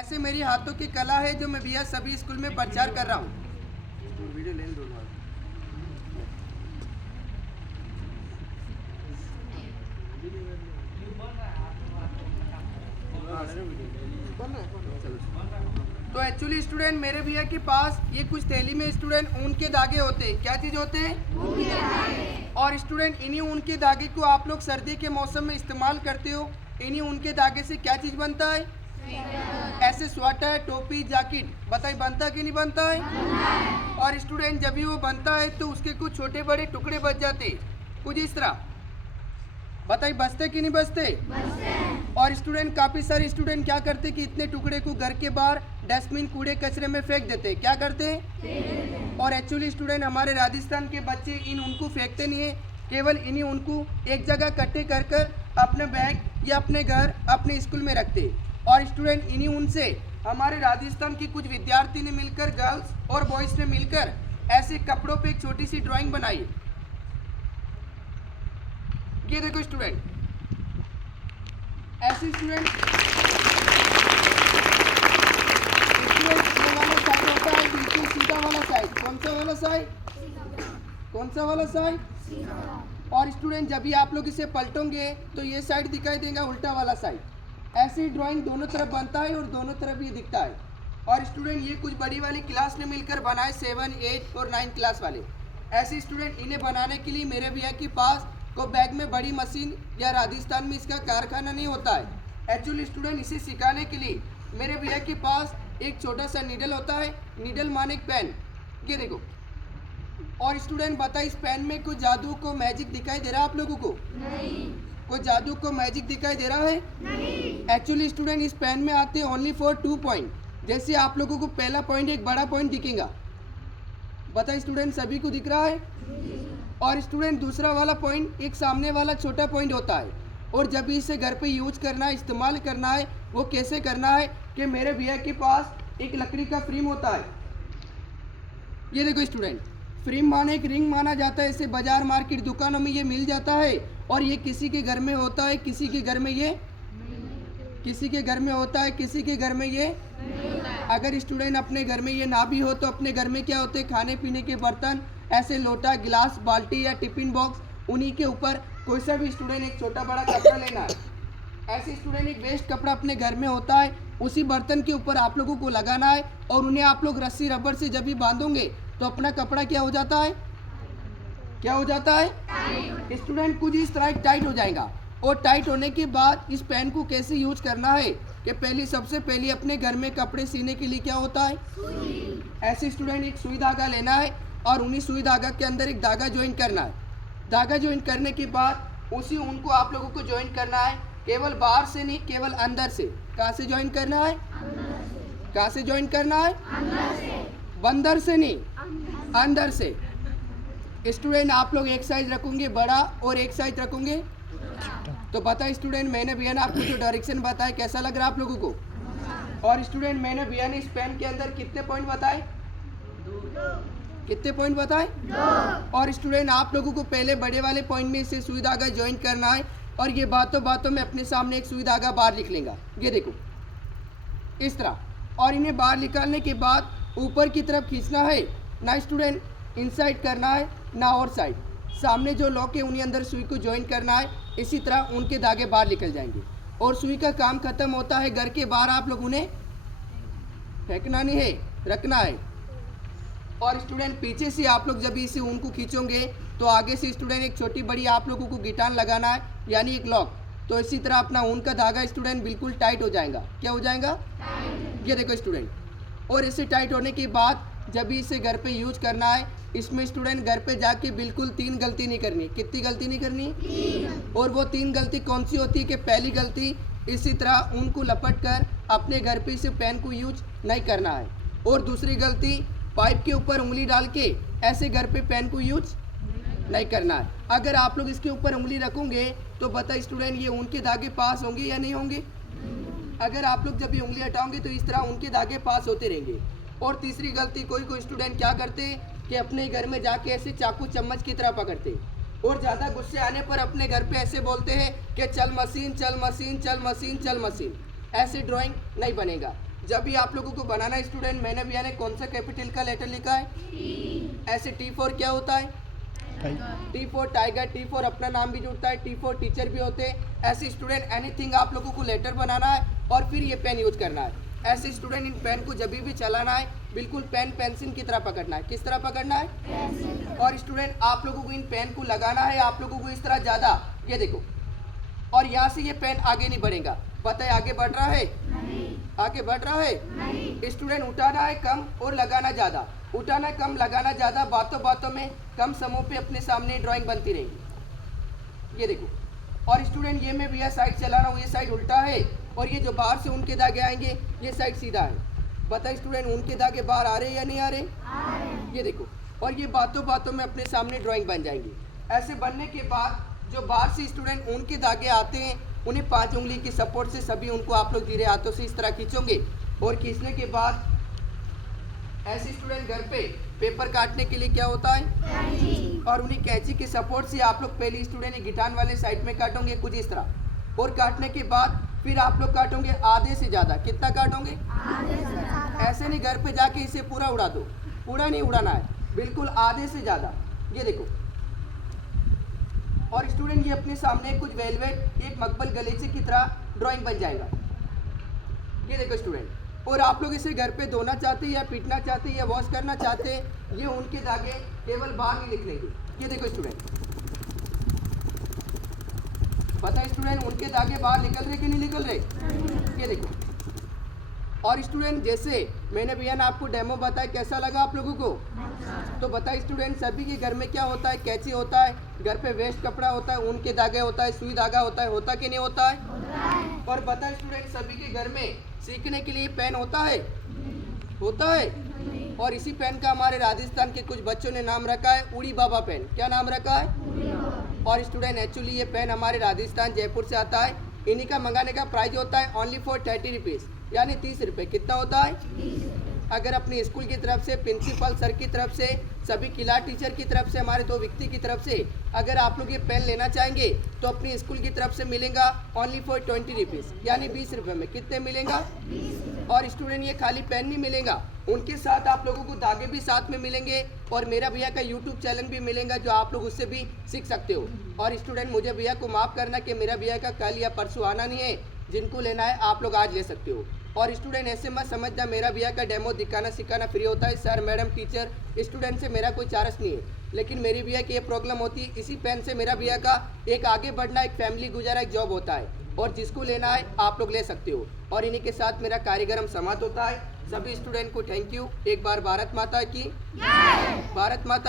ऐसे मेरी हाथों की कला है जो मैं भैया सभी स्कूल में प्रचार कर रहा हूँ। वीडियो लेने दो। तो एक्चुअली स्टूडेंट मेरे भैया के पास ये कुछ थैली में स्टूडेंट ऊन के धागे होते हैं। क्या चीज़ होते हैं? और स्टूडेंट इन्हीं ऊन के धागे को आप लोग सर्दी के मौसम में इस्तेमाल करते हो। इन्हीं ऊन के धागे से क्या चीज़ बनता है? ऐसे स्वेटर, टोपी, जैकेट बताइए बनता कि नहीं बनता है? और स्टूडेंट जब भी वो बनता है तो उसके कुछ छोटे बड़े टुकड़े बच जाते कुछ इस तरह। बताइए बचते कि नहीं बचते? और स्टूडेंट काफ़ी सारे स्टूडेंट क्या करते कि इतने टुकड़े को घर के बाहर डस्टबिन कूड़े कचरे में फेंक देते। क्या करते? और एक्चुअली स्टूडेंट हमारे राजस्थान के बच्चे इन ऊन को फेंकते नहीं है, केवल इन्हीं ऊन को एक जगह इकट्ठे कर कर अपने बैग या अपने घर अपने स्कूल में रखते। और स्टूडेंट इन्हीं ऊन से हमारे राजस्थान की कुछ विद्यार्थी ने मिलकर, गर्ल्स और बॉयज़ ने मिलकर ऐसे कपड़ों पे एक छोटी सी ड्राइंग बनाई। ये देखो स्टूडेंट, ऐसे स्टूडेंट ये वाला साइड होता है बिल्कुल सीधा वाला साइड। कौन सा वाला साइड? कौन सा वाला साइड? और स्टूडेंट जब भी आप लोग इसे पलटोगे तो ये साइड दिखाई देगा उल्टा वाला साइड। ऐसी ड्राइंग दोनों तरफ बनता है और दोनों तरफ ये दिखता है। और स्टूडेंट ये कुछ बड़ी वाली क्लास ने मिलकर बनाए, 7, 8 और 9 क्लास वाले। ऐसे स्टूडेंट इन्हें बनाने के लिए मेरे भैया के पास को बैग में बड़ी मशीन या राजस्थान में इसका कारखाना नहीं होता है। एक्चुअली स्टूडेंट इसे सिखाने के लिए मेरे भैया के पास एक छोटा सा नीडल होता है। नीडल माने एक पेन, ये देखो। और स्टूडेंट बताइए इस पेन में कोई जादू को मैजिक दिखाई दे रहा है आप लोगों को? नहीं। कोई जादू को मैजिक दिखाई दे रहा है? नहीं। एक्चुअली स्टूडेंट इस पेन में आते हैं ओनली फॉर 2 पॉइंट। जैसे आप लोगों को पहला पॉइंट एक बड़ा पॉइंट दिखेगा, बताइए स्टूडेंट सभी को दिख रहा है? और स्टूडेंट दूसरा वाला पॉइंट एक सामने वाला छोटा पॉइंट होता है। और जब भी इसे घर पे यूज करना है, इस्तेमाल करना है, वो कैसे करना है कि मेरे भैया के पास एक लकड़ी का फ्रेम होता है। ये देखो स्टूडेंट, फ्रेम माने एक रिंग माना जाता है। इसे बाजार मार्केट दुकानों में ये मिल जाता है। और ये किसी के घर में होता है, किसी के घर में ये किसी के घर में होता है, किसी के घर में ये अगर स्टूडेंट अपने घर में ये ना भी हो तो अपने घर में क्या होते हैं? खाने पीने के बर्तन, ऐसे लोटा, गिलास, बाल्टी या टिफिन बॉक्स, उन्हीं के ऊपर कोई सा भी स्टूडेंट एक छोटा बड़ा कपड़ा लेना है। ऐसे स्टूडेंट एक वेस्ट कपड़ा अपने घर में होता है, उसी बर्तन के ऊपर आप लोगों को लगाना है। और उन्हें आप लोग रस्सी रबर से जब भी बांधोगे तो अपना कपड़ा क्या हो जाता है? क्या हो जाता है? स्टूडेंट कुछ इस तरह टाइट हो जाएगा। और टाइट होने के बाद इस पेन को कैसे यूज करना है कि सबसे पहले अपने घर में कपड़े सीने के लिए क्या होता है? ऐसे स्टूडेंट एक सुई धागा लेना है और उन्हीं सुई धागा के अंदर एक धागा ज्वाइन करना है। धागा ज्वाइन करने के बाद उसी ऊन को आप लोगों को ज्वाइन करना है, केवल बाहर से नहीं, केवल अंदर से। कहाँ से ज्वाइन करना है? कहाँ से ज्वाइन करना है? बंदर से नहीं, अंदर से। स्टूडेंट आप लोग एक साइज रखोगे बड़ा और एक साइज रखोगे, तो बताइए स्टूडेंट मैंने भैया ने आपको जो डायरेक्शन बताया कैसा लग रहा है आप लोगों को? और स्टूडेंट मैंने भैया ने इस पेन के अंदर कितने पॉइंट बताए? कितने पॉइंट बताए? 2। और स्टूडेंट आप लोगों को पहले बड़े वाले पॉइंट में इसे सुई धागा ज्वाइन करना है। और ये बातों बातों में अपने सामने एक सुई धागा बाहर लिख लेगा, ये देखो इस तरह। और इन्हें बाहर निकालने के बाद ऊपर की तरफ खींचना है ना स्टूडेंट, इनसाइड करना है ना और साइड। सामने जो लॉक है उन्हीं अंदर सुई को ज्वाइन करना है। इसी तरह उनके धागे बाहर निकल जाएंगे और सुई का काम खत्म होता है। घर के बाहर आप लोग उन्हें फेंकना नहीं है, रखना है। और स्टूडेंट पीछे से आप लोग जब इसे ऊन को खींचोगे तो आगे से स्टूडेंट एक छोटी बड़ी आप लोगों को गिटान लगाना है, यानी एक लॉक। तो इसी तरह अपना ऊन का धागा स्टूडेंट बिल्कुल टाइट हो जाएगा। क्या हो जाएगा? ये देखो स्टूडेंट। और इसे टाइट होने के बाद जब भी इसे घर पे यूज करना है, इसमें स्टूडेंट घर पे जाके बिल्कुल 3 गलती नहीं करनी। कितनी गलती नहीं करनी? 3। और वो 3 गलती कौन सी होती है कि पहली गलती इसी तरह ऊन को लपट कर अपने घर पे इसे पेन को यूज नहीं करना है। और दूसरी गलती पाइप के ऊपर उंगली डाल के ऐसे घर पे पेन को यूज नहीं करना है। अगर आप लोग इसके ऊपर उंगली रखोगे तो बताइए स्टूडेंट ये ऊन के धागे पास होंगे या नहीं होंगे? अगर आप लोग जब ये उंगली हटाओगे तो इस तरह उनके धागे पास होते रहेंगे। और तीसरी गलती कोई स्टूडेंट क्या करते कि अपने घर में जाके ऐसे चाकू चम्मच की तरह पकड़ते और ज़्यादा गुस्से आने पर अपने घर पे ऐसे बोलते हैं कि चल मशीन, चल मशीन, चल मशीन, चल मशीन। ऐसे ड्राइंग नहीं बनेगा। जब भी आप लोगों को बनाना है स्टूडेंट, मैंने भी यानी कौन सा कैपिटल का लेटर लिखा है? ऐसे टी फॉर क्या होता है? T for tiger, T for अपना नाम भी जुड़ता है, टी फॉर टीचर भी होते हैं। ऐसे स्टूडेंट एनीथिंग आप लोगों को लेटर बनाना है और फिर ये पेन यूज करना है। ऐसे स्टूडेंट इन पेन को जब भी चलाना है बिल्कुल पेन पेंसिल की तरह पकड़ना है। किस तरह पकड़ना है? और स्टूडेंट आप लोगों को इन पेन को लगाना है आप लोगों को इस तरह ज़्यादा, ये देखो, और यहाँ से ये पेन आगे नहीं बढ़ेगा। बताइए आगे बढ़ रहा है? आगे बढ़ रहा है? स्टूडेंट उठाना है कम और लगाना ज़्यादा, उठाना कम लगाना ज़्यादा, बातों बातों में कम समय पे अपने सामने ड्राइंग बनती रहेगी। ये देखो, और स्टूडेंट ये मैं भैया साइड चला रहा हूँ, ये साइड उल्टा है और ये जो बाहर से उनके धागे आएंगे ये साइड सीधा है। बताइए स्टूडेंट उनके धागे बाहर आ रहे हैं या नहीं आ रहे? ये देखो, और ये बातों बातों में अपने सामने ड्राइंग बन जाएंगी। ऐसे बनने के बाद जो बाहर से स्टूडेंट उनके धागे आते हैं उन्हें 5 उंगली की सपोर्ट से सभी उनको आप लोग धीरे हाथों से इस तरह खींचोगे और खींचने के बाद ऐसे स्टूडेंट घर पे पेपर काटने के लिए क्या होता है? कैंची। और उन्हीं कैंची के सपोर्ट से आप लोग पहले स्टूडेंट गिटान वाले साइड में काटोगे कुछ इस तरह, और काटने के बाद फिर आप लोग काटोगे आधे से ज़्यादा। कितना काटोगे? आधे से ज़्यादा। ऐसे नहीं घर पे जाके इसे पूरा उड़ा दो, पूरा नहीं उड़ाना है, बिल्कुल आधे से ज़्यादा। ये देखो, और स्टूडेंट ये अपने सामने कुछ वेलवेट एक मकबल गलीचे की तरह ड्राइंग बन जाएगा। ये देखो स्टूडेंट, और आप लोग इसे घर पे धोना चाहते हैं या पीटना चाहते हैं या वॉश करना चाहते हैं, ये उनके धागे केवल बाहर नहीं निकलेंगे। ये देखो स्टूडेंट, पता है स्टूडेंट उनके धागे बाहर निकल रहे कि नहीं निकल रहे? ये देखो, और स्टूडेंट जैसे मैंने भैया ना आपको डेमो बताया, कैसा लगा आप लोगों को? तो बताइए स्टूडेंट सभी के घर में क्या होता है? कैंची होता है, घर पे वेस्ट कपड़ा होता है, ऊन के धागे होता है, सुई धागा होता है कि नहीं होता है? और बताइए स्टूडेंट सभी के घर में सीखने के लिए पेन होता है? होता है। और इसी पेन का हमारे राजस्थान के कुछ बच्चों ने नाम रखा है उड़ी बाबा पेन। क्या नाम रखा है? और स्टूडेंट एक्चुअली ये पेन हमारे राजस्थान जयपुर से आता है। इन्हीं का मंगाने का प्राइस होता है ओनली फॉर 30 रुपीज़, यानी 30 रुपये। कितना होता है? अगर अपनी स्कूल की तरफ से, प्रिंसिपल सर की तरफ से, सभी क्लास टीचर की तरफ से, हमारे 2 व्यक्ति की तरफ से अगर आप लोग ये पेन लेना चाहेंगे तो अपनी स्कूल की तरफ से मिलेगा ओनली फॉर 20 रुपीज़, यानी 20 रुपये में। कितने मिलेगा? और स्टूडेंट ये खाली पेन नहीं मिलेगा, उनके साथ आप लोगों को धागे भी साथ में मिलेंगे और मेरा भैया का यूट्यूब चैनल भी मिलेगा जो आप लोग उससे भी सीख सकते हो। और स्टूडेंट मुझे भैया को माफ़ करना कि मेरा भैया का कल या परसों आना नहीं है, जिनको लेना है आप लोग आज ले सकते हो। और स्टूडेंट ऐसे मत समझना मेरा भैया का डेमो दिखाना सिखाना फ्री होता है। सर मैडम टीचर स्टूडेंट से मेरा कोई चार्ज नहीं है, लेकिन मेरी भैया की ये प्रॉब्लम होती है, इसी पेन से मेरा भैया का एक आगे बढ़ना, एक फैमिली गुजारा, एक जॉब होता है, और जिसको लेना है आप लोग ले सकते हो। और इन्हीं के साथ मेरा कार्यक्रम समाप्त होता है। सभी स्टूडेंट को थैंक यू। एक बार भारत माता की, भारत माता